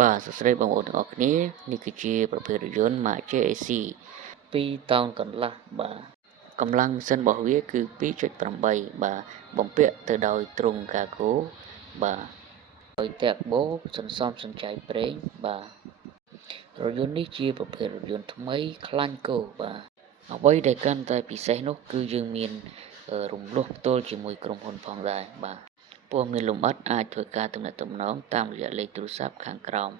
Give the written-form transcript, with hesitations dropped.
បាទសួស្តីបងប្អូនទាំងអស់គ្នានេះគឺជាប្រភេទរថយន្ត Mazda AC 2តោនកន្លះបាទកម្លាំងម៉ាស៊ីនរបស់វាគឺ 2.8 បាទបំពាក់ទៅដោយទ្រុងកាហ្គោបាទដោយតាក់បូសន្សំសំចៃប្រេងបាទរថយន្តនេះជាប្រភេទរថយន្តថ្មីខ្លាញ់គោបាទអ្វីដែលកាន់តែពិសេសនោះគឺយើងមានរំលោះផ្ទាល់ជាមួយក្រុមហ៊ុនផងដែរបាទព័ត៌មានលម្អិតអាចធ្វើការទំនាក់ទំនងតាមរយៈលេខទូរស័ព្ទខាងក្រោម